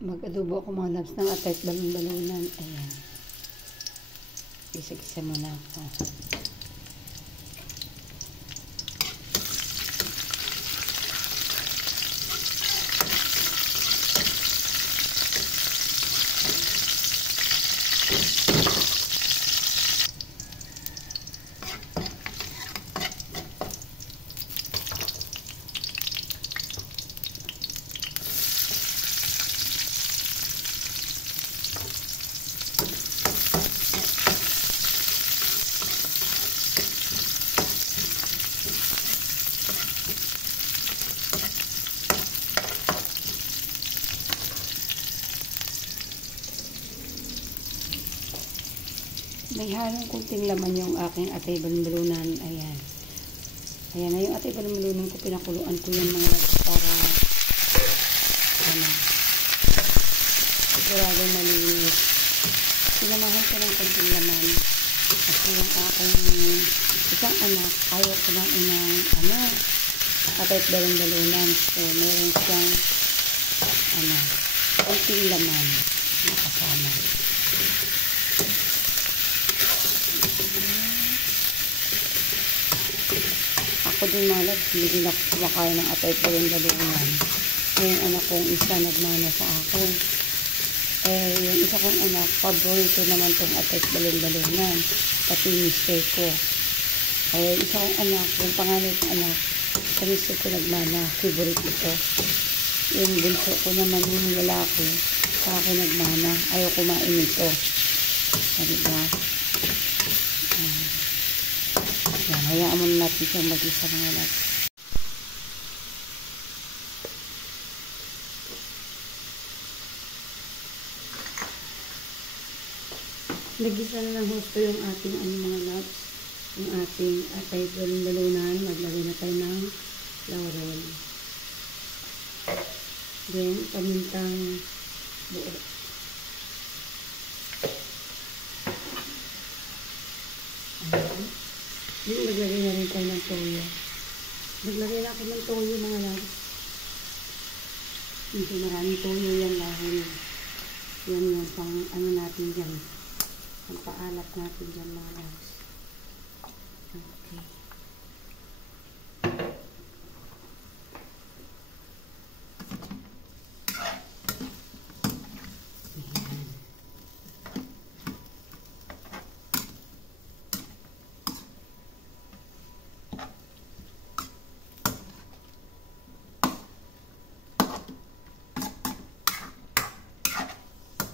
Mag-adobo ako mga labs ng atay at balon-balonan. Ayan. Isa-isa muna ako. May halong kunting laman yung aking atay balon-balonan. Ayan. Ayan na yung atay balon-balonan ko. Pinakuluan ko yan mga labs para siguradong malinis. Sinamahan ko ng kunting laman. Kasi yung aking isang anak ayaw kumain ng atay balon-balonan. So, meron siyang kunting laman na kasama. Ako din mga labs, hindi din ako kumakain ng atay balon-balonan. Yung anak kong isa nagmana sa akin. Yung isa kong anak, paborito naman tong atay balon-balonan. Pati mister ko. Yung isa kong anak, yung panganay kong anak, sa mister ko nagmana, favorite ito. Yung bunso ko naman, yung lalaki, sa akin nagmana, ayaw kumain ito. Diba? Yan, hayaan mo natin siyang mag-isa mga labs. Nag-isa na lang gusto yung ating mga labs. Yung ating atay balon-balonan. Maglagay na tayo ng laurel. Then, pamintang buo. Yung maglagay na rin tayo ng toyo. Maglagay na ako ng toyo mga labs. Hindi maraming toyo yan dahil yan yung pang natin dyan. Ang paalat natin dyan mga labs. Okay.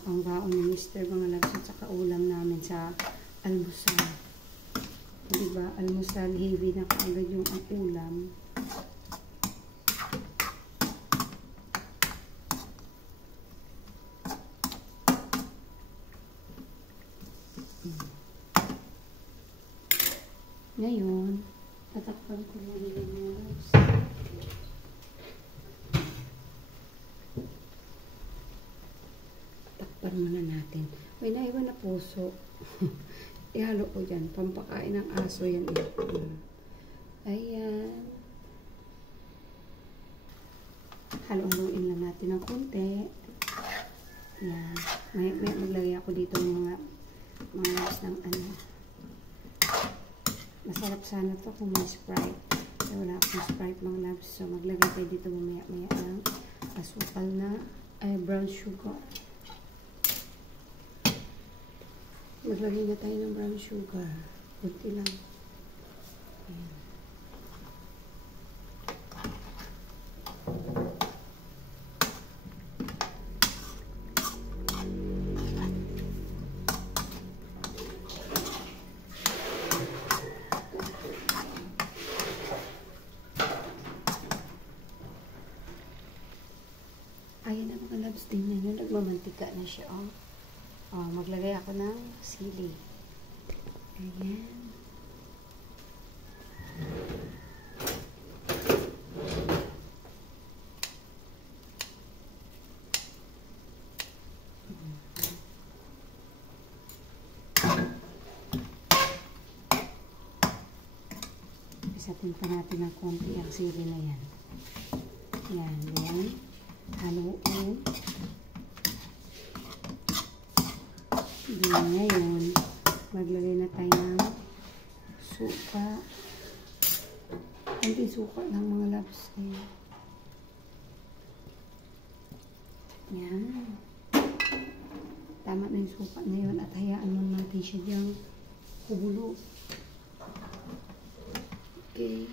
Ang baon ni Mr. mga labs at saka ulam namin sa almusal. Diba? Almusal, heavy na kaagad yung ulam. Ngayon, tatakpan ko na rin mga labs. Muna natin. May naiwan na puso. Ihalo ko dyan. Pampakain ng aso yan. Ayan. Halong-luin lang natin ng konti. Ayan. May maglagay ako dito ng mga labs ng Masarap sana to kung may Sprite. So, wala akong Sprite mga labs. So, maglagay tayo dito mamaya-maya ng asukal na brown sugar. Maglagay na tayo ng brown sugar. Kunti lang. Ayan. Ayan na mga labs din na yun. Nagmamantika na siya. Maglagay ako ng sili. Ayan. Isatin pa natin ng konti ang sili na yan. Yan. Haluin. Ngayon, maglagay na tayo ng suka. Kunting suka lang mga loves. Yan. Tama na yung suka na yun at hayaan mo natin siya diyang kubulo. Okay.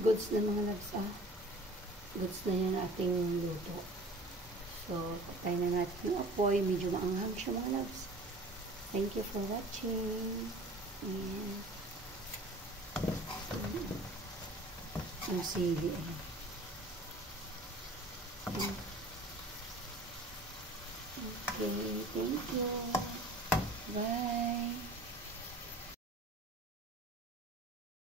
Goods na mga loves Goods na yan ating luto. So, patay na natin yung apoy. Medyo maanghang siya mga loves. Thank you for watching. And ang sili Okay, thank you. Bye.